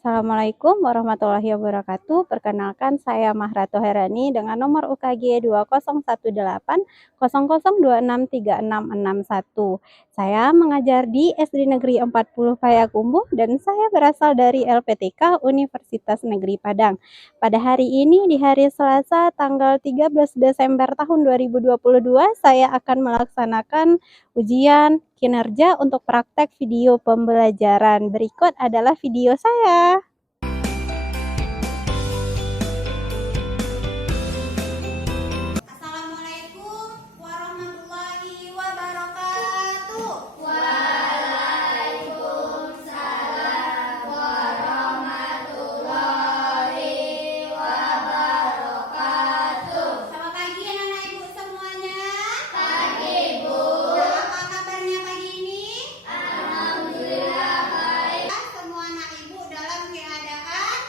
Assalamualaikum warahmatullahi wabarakatuh. Perkenalkan saya Mahra Toherani dengan nomor UKG 201800263661. Saya mengajar di SD Negeri 40 Payakumbuh dan saya berasal dari LPTK Universitas Negeri Padang. Pada hari ini di hari Selasa tanggal 13 Desember tahun 2022 saya akan melaksanakan ujian kinerja untuk praktek video pembelajaran. Berikut adalah video saya. Assalamualaikum warahmatullahi wabarakatuh. Waalaikumsalam warahmatullahi wabarakatuh. Selamat pagi anak-anak ibu semuanya. Pagi, Bu. Apa kabarnya pagi ini? Alhamdulillah baik. Semua anak ibu dalam keadaan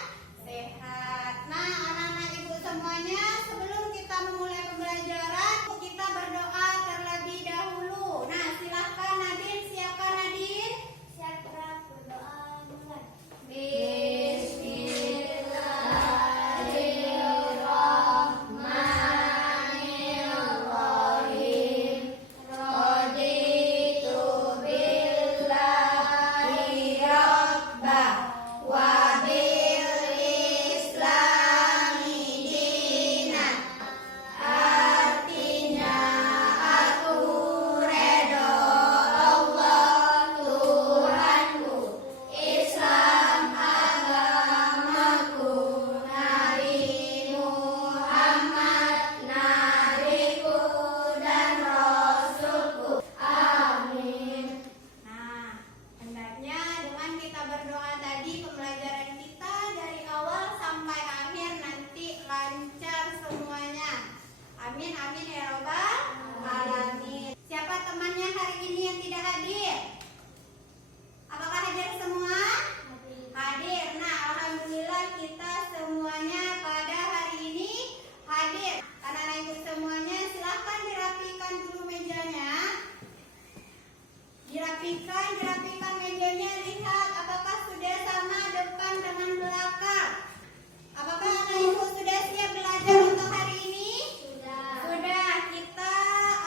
sehat. Nah, anak-anak ibu semuanya, sebelum kita memulai pembelajaran, kita berdoa terlebih dahulu. Nah, silakan Nadine, siapkan Nadine. Siapa berdoa mulai. Bismillahirrahmanirrahim. Raditu billahi rabba wa bil islami dinan. Artinya aku redho Allah Tuhanku, Islam agamaku, Nabi Muhammad nabiku dan rasulku. Amin. Nah, hendaknya dengan kita berdoa tadi, pembelajaran kita dari awal sampai akhir nanti lancar semuanya. Amin, amin ya robbal alamin. Siapa temannya hari ini yang tidak hadir? Apakah hadir semua? Hadir. Nah, alhamdulillah kita semuanya pada hari ini hadir. Anak-anak ibu semuanya silahkan dirapikan dulu mejanya. Dirapikan mejanya, lihat apakah sudah sama depan dengan belakang. Apakah anak ibu sudah siap belajar untuk hari ini? Sudah. Kita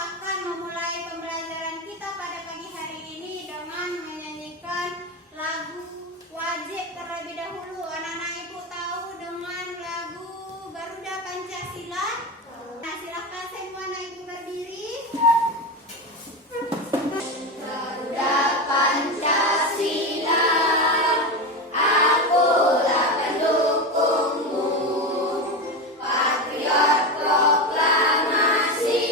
akan memulai pembelajaran kita pada pagi hari ini dengan menyanyikan lagu wajib terlebih dahulu. Anak-anak ibu tahu dengan lagu Garuda Pancasila? Nah, silakan semua anak ibu berdiri. Garuda Pancasila, akulah pendukungmu. Patriot proklamasi,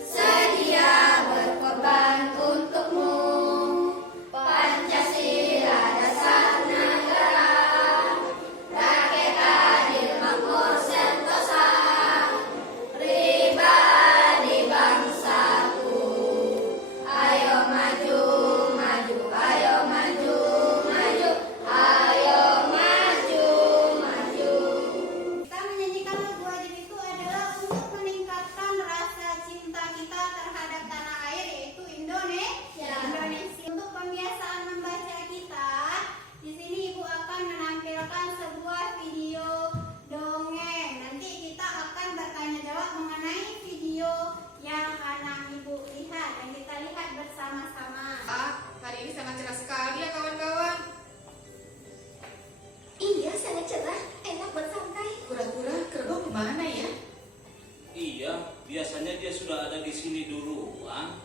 sedia berkorban untukmu. Pancasila dasar negara, rakyat adil makmur sentosa, pribadi bangsaku. Ayo maju, maju, ayo maju, maju, ayo maju, maju. Kita menyanyikan lagu wajib itu adalah untuk meningkatkan rasa cinta kita terhadap tanah air, yaitu Indonesia. Untuk pembiasaan membaca kita, di sini ibu akan menampilkan sebuah video dongeng. Nanti kita akan bertanya jawab mengenai video yang anak ibu lihat dan kita lihat bersama-sama. Hari ini sangat cerah sekali ya kawan-kawan. Iya, sangat cerah, enak bersantai. Kura-kura kerbau kemana ya? Iya, biasanya dia sudah ada di sini duluan.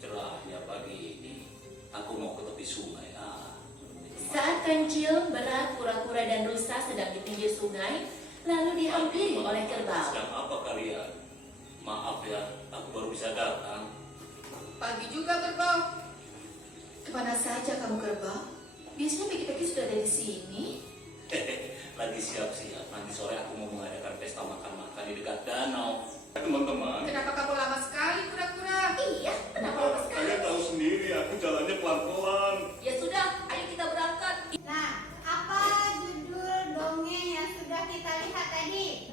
Cerahnya pagi ini, aku mau ke tepi sungai. Saat kancil, berat, kura-kura dan rusa sedang di pinggir sungai, lalu dihampiri oleh kerbau. Sedang apa kalian? Maaf ya, aku baru bisa datang. Pagi juga kerbau. Kemana saja kamu kerbau? Biasanya pagi-pagi sudah ada di sini. Lagi siap-siap, nanti sore aku mau mengadakan pesta makan-makan di dekat danau. Teman-teman, Kenapa kamu lama sekali kura-kura? Iya, kenapa lama sekali? kalian tahu sendiri, aku jalannya pelan-pelan. Ya sudah, ayo kita berangkat. Nah, apa judul dongeng yang sudah kita lihat tadi?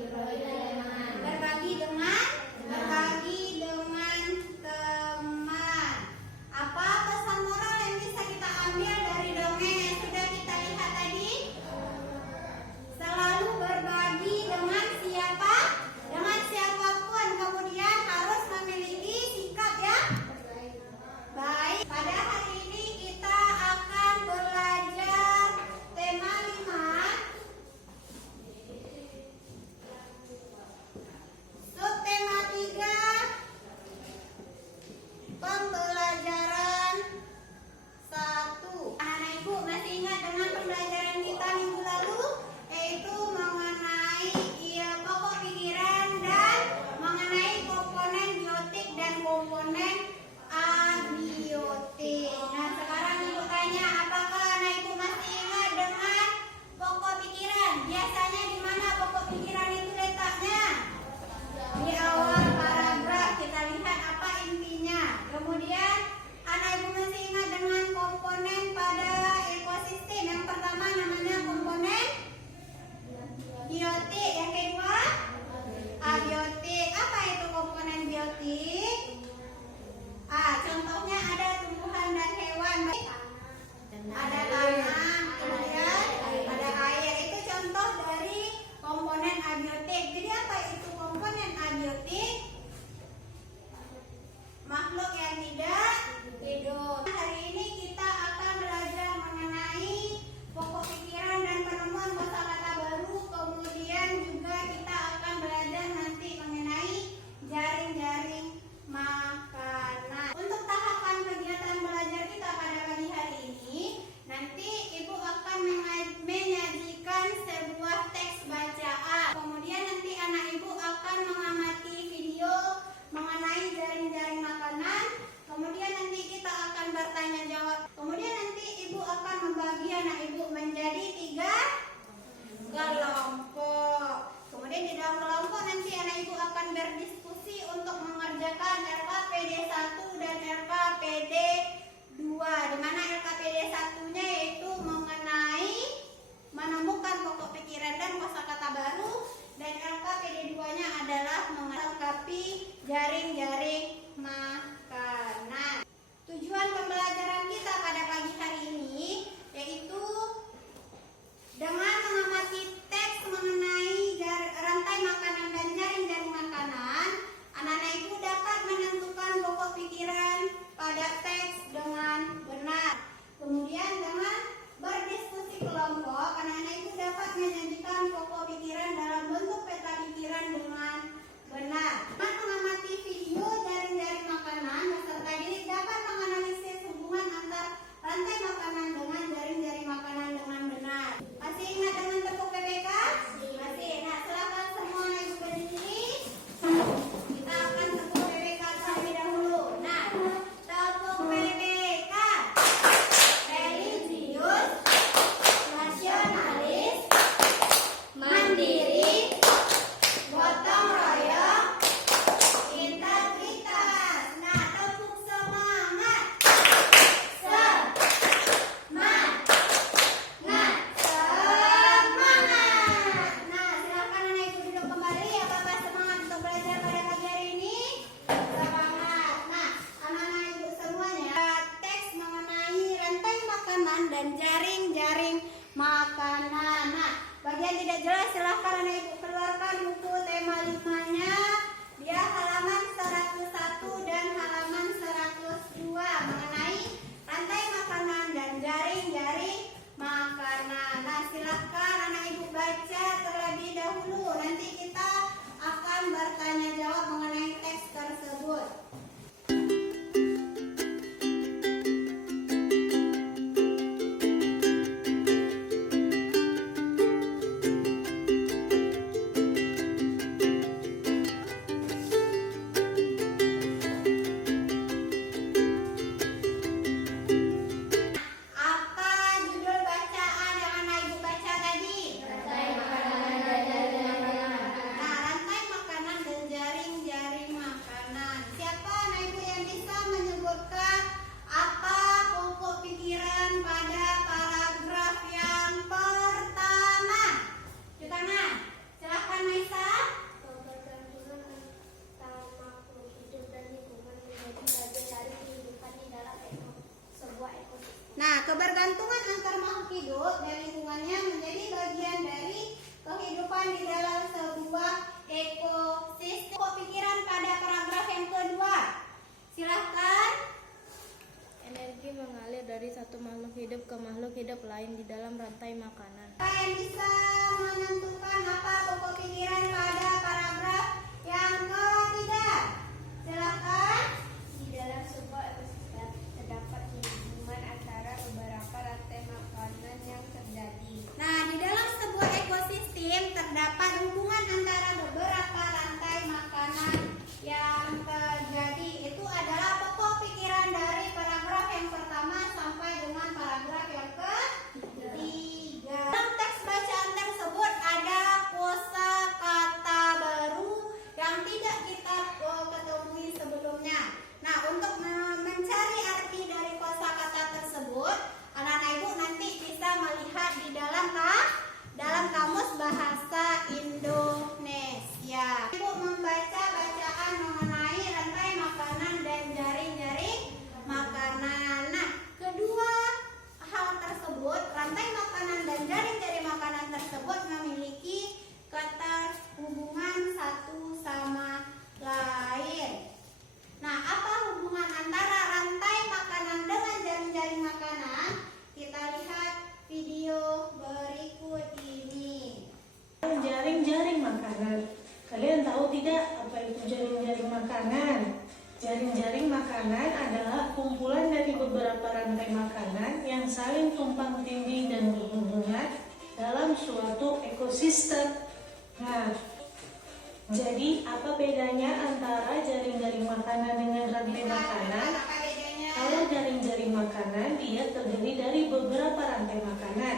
Berbagi dengan teman. Apa pesan moral yang bisa kita ambil jaring-jaring makanan. Tujuan pembelajaran kita pada pagi hari ini yaitu dengan mengamati teks mengenai rantai makanan dan jaring-jaring makanan, anak-anak ibu dapat menentukan pokok pikiran pada teks dengan benar. Kemudian dengan berdiskusi kelompok, anak-anak ibu dapat menyajikan pokok pikiran dalam bentuk peta pikiran dengan benar. Dengan mengamati video jaring-jaring makanan, peserta didik dapat menganalisis hubungan antar rantai makanan dengan jaring-jaring makanan dengan benar. Masih ingat dengan tepuk PPK? Masih. Nah, silakan semua ibu berdiri. Kita akan tepuk PPK terlebih dahulu. Nah, tepuk PPK. Religius, nasionalis, mandiri, gotong royong, integritas. Nah, tepuk semangat. Semangat. Nah, silakan anak ibu duduk kembali. Apakah semangat untuk belajar pada pagi hari ini? Semangat. Nah, anak-anak ibu semuanya, teks mengenai rantai makanan dan jaring-jaring makanan. Nah, bagi yang tidak jelas silahkan anak ibu keluarkan buku tema 5-nya. Dia halaman 101 dan halaman 102 mengenai rantai makanan dan jaring-jaring makanan. Nah, silahkan anak ibu baca terlebih dahulu. Nanti kita akan bertanya jawab mengenai teks tersebut. Apa judul bacaan yang anak ibu baca tadi? Rantai makanan dan jaring makanan. Nah, rantai makanan dan jaring-jaring makanan. Siapa anak ibu yang bisa menyebutkan apa pokok pikiran pada paragraf yang pertama? Cuci tangan. Silahkan Maisa. Kebergantungan antara makhluk hidup dan lingkungan menjadi bagian dari kehidupan di dalam sebuah ekosistem. Nah, kebergantungan antar makhluk hidup dan lingkungannya menjadi bagian dari kehidupan di dalam sebuah ekosistem. Pokok pikiran pada paragraf yang kedua. Silahkan. Energi mengalir dari satu makhluk hidup ke makhluk hidup lain di dalam rantai makanan. Siapa yang bisa menentukan apa pokok pikiran pada paragraf yang ketiga? Silahkan. Di dalam sebuah ekosistem terdapat hubungan antara beberapa rantai makanan yang terjadi. Nah, di dalam sebuah ekosistem terdapat hubungan antara beberapa rantai makanan yang terjadi. Itu adalah pokok pikiran dari paragraf yang pertama sampai dengan paragraf yang ketiga. Dalam teks bacaan tersebut ada kosakata baru yang tidak kita ketemui sebelumnya. Nah, untuk mencari arti dari kosakata tersebut, anak-anak ibu nanti bisa melihat di dalam kamus bahasa Indonesia. Ibu membaca bacaan mengenai rantai makanan dan jaring-jaring makanan. Nah, kedua hal tersebut, rantai makanan dan jaring-jaring makanan tersebut memiliki keterhubungan satu sama lain. Nah, apa hubungan antara rantai makanan dengan jaring-jaring makanan? Kita lihat video berikut ini. Jaring-jaring makanan. Kalian tahu tidak apa itu jaring-jaring makanan? Jaring-jaring makanan adalah kumpulan dari beberapa rantai makanan yang saling tumpang tindih dan berhubungan dalam suatu ekosistem. Nah, jadi apa bedanya antara jaring-jaring makanan dengan rantai makanan? Apa bedanya? Kalau jaring-jaring makanan dia terdiri dari beberapa rantai makanan.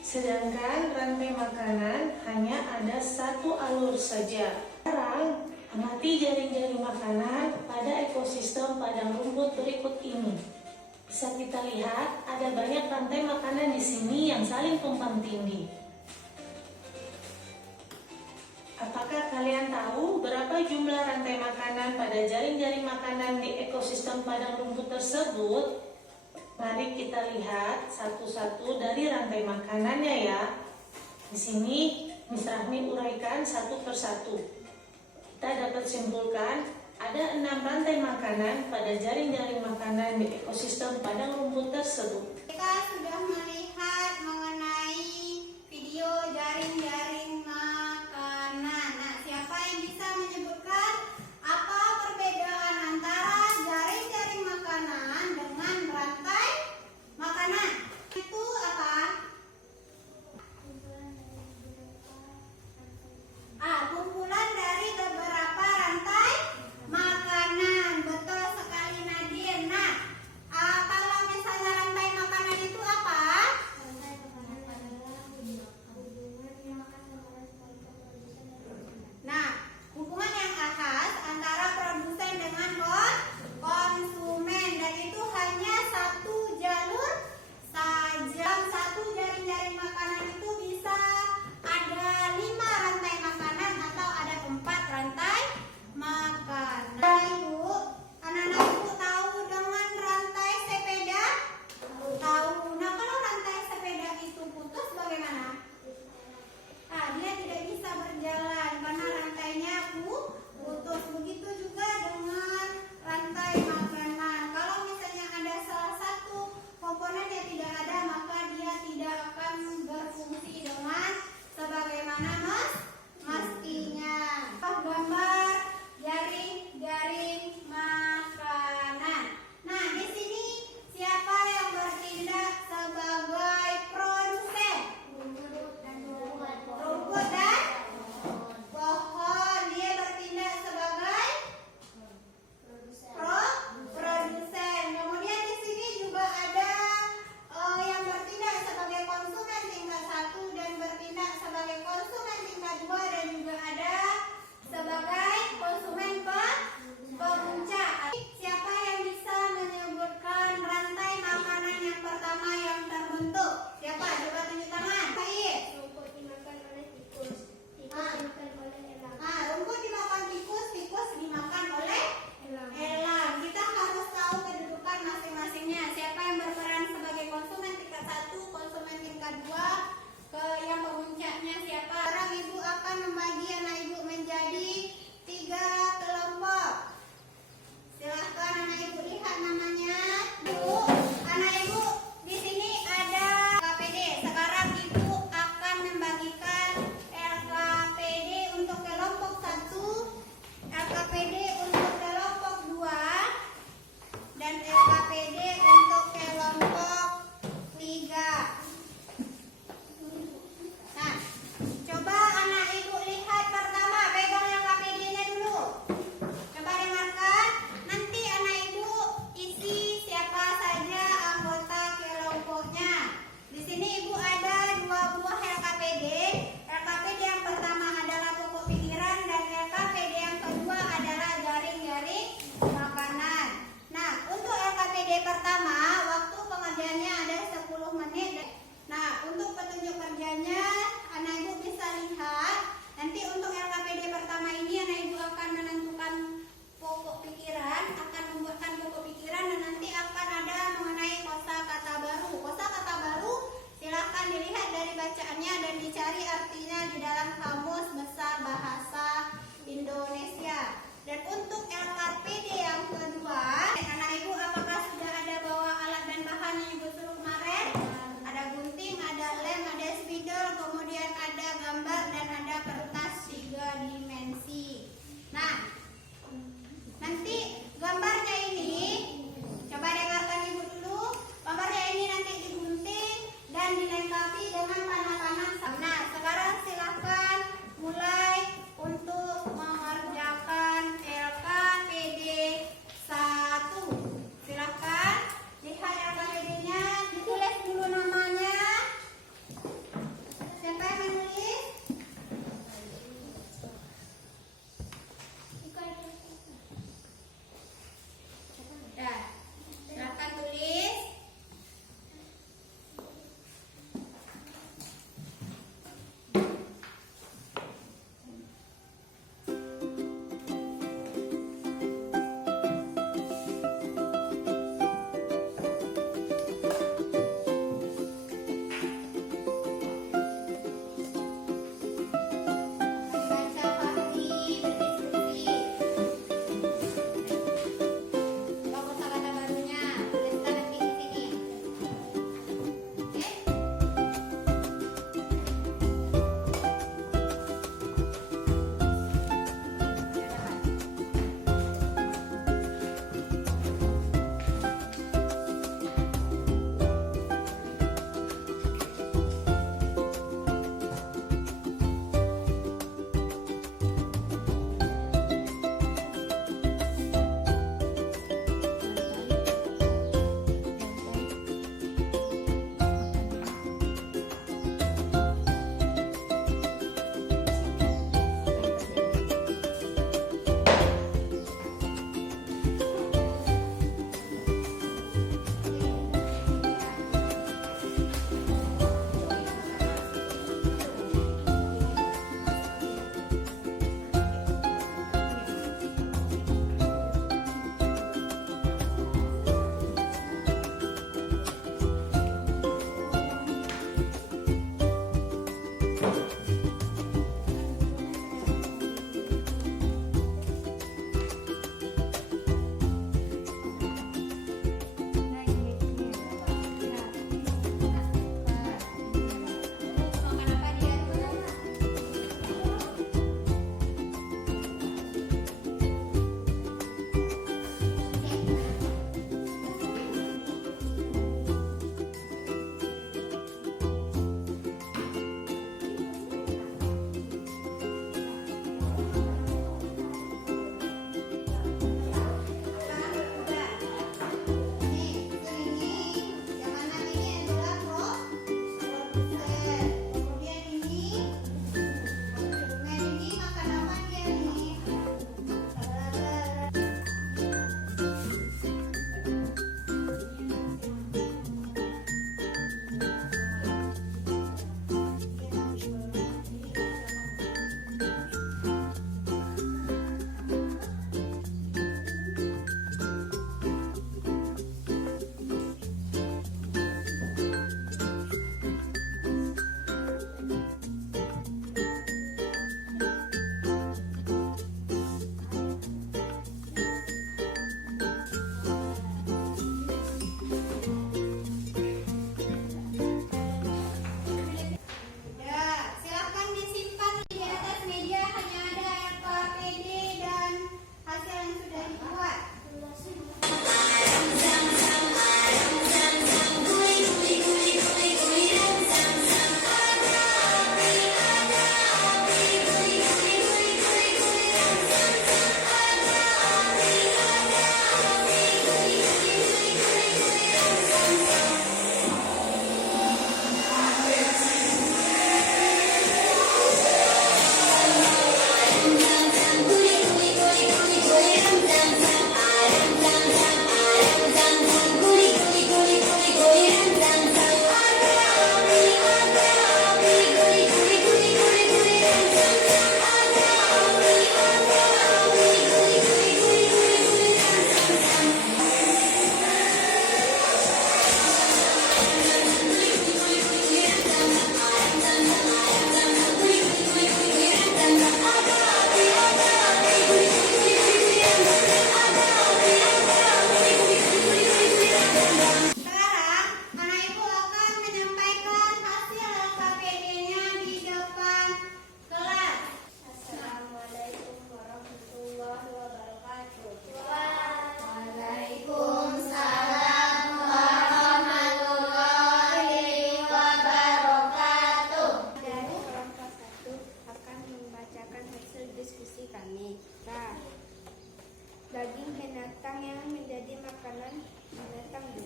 Sedangkan rantai makanan hanya ada satu alur saja. Sekarang amati jaring-jaring makanan pada ekosistem padang rumput berikut ini. Bisa kita lihat ada banyak rantai makanan di sini yang saling tumpang tindih. Apakah kalian tahu berapa jumlah rantai makanan pada jaring-jaring makanan di ekosistem padang rumput tersebut? Mari kita lihat satu-satu dari rantai makanannya ya. Di sini Miss Rahmi uraikan satu persatu. Kita dapat simpulkan ada 6 rantai makanan pada jaring-jaring makanan di ekosistem padang rumput tersebut. Kita sudah melihat mengenai video jaring-jaring makanan. Nah, siapa yang bisa menyebutkan apa perbedaan antara jaring-jaring makanan dengan rantai makanan? Itu apa? Kumpulan dari beberapa rantai makanan. Betul sekali Nadine. Nah, kalau misalnya rantai makanan itu apa?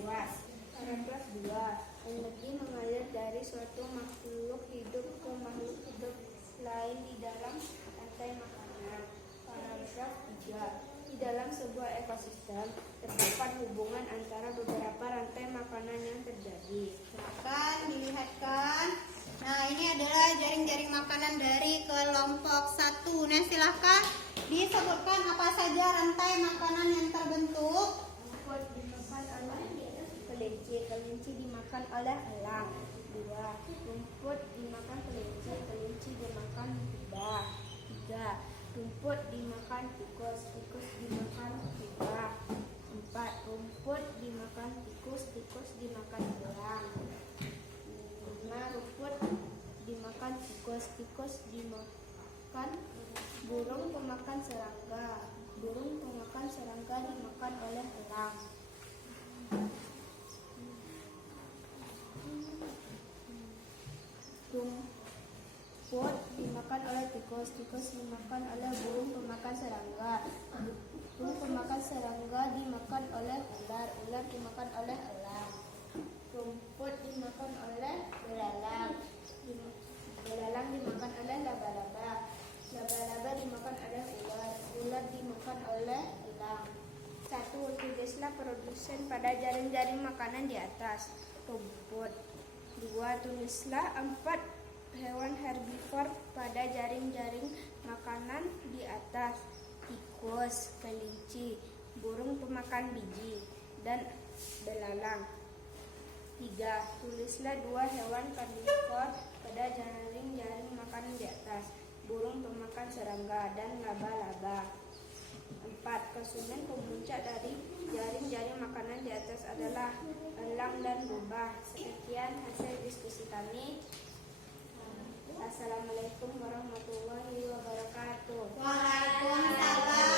luas. Paragraf 2. Energi mengalir dari suatu makhluk hidup ke makhluk hidup lain di dalam rantai makanan. Paragraf 3. Di dalam sebuah ekosistem terdapat hubungan antara beberapa rantai makanan yang terjadi. Silakan dilihatkan. Nah, ini adalah jaring-jaring makanan dari kelompok 1. Nah, silakan disebutkan apa saja rantai makanan yang terbentuk. Rumput dimakan oleh kelinci, kelinci dimakan oleh elang. 2. Rumput dimakan kelinci, kelinci dimakan kuda. 3. Rumput dimakan tikus, tikus dimakan kuda. 4. Rumput dimakan tikus, tikus dimakan elang. 5. Rumput dimakan tikus, tikus dimakan burung pemakan serangga. Burung pemakan serangga dimakan oleh elang. Rumput dimakan oleh tikus, tikus dimakan oleh burung pemakan serangga. Burung pemakan serangga dimakan oleh ular, ular dimakan oleh elang. Rumput dimakan oleh belalang, belalang dimakan oleh laba-laba, laba-laba dimakan oleh ular, ular dimakan oleh elang. 1. Tulislah produsen pada jaring-jaring makanan di atas. Rumput. 2. Tulislah 4 hewan herbivor pada jaring-jaring makanan di atas. Tikus, kelinci, burung pemakan biji, dan belalang. 3. Tulislah 2 hewan karnivor pada jaring-jaring makanan di atas. Burung pemakan serangga dan laba-laba. 4. Konsumen pemuncak dari jaring-jaring makanan di atas adalah elang dan rubah. Sekian hasil diskusi kami. Assalamualaikum warahmatullahi wabarakatuh. Waalaikumsalam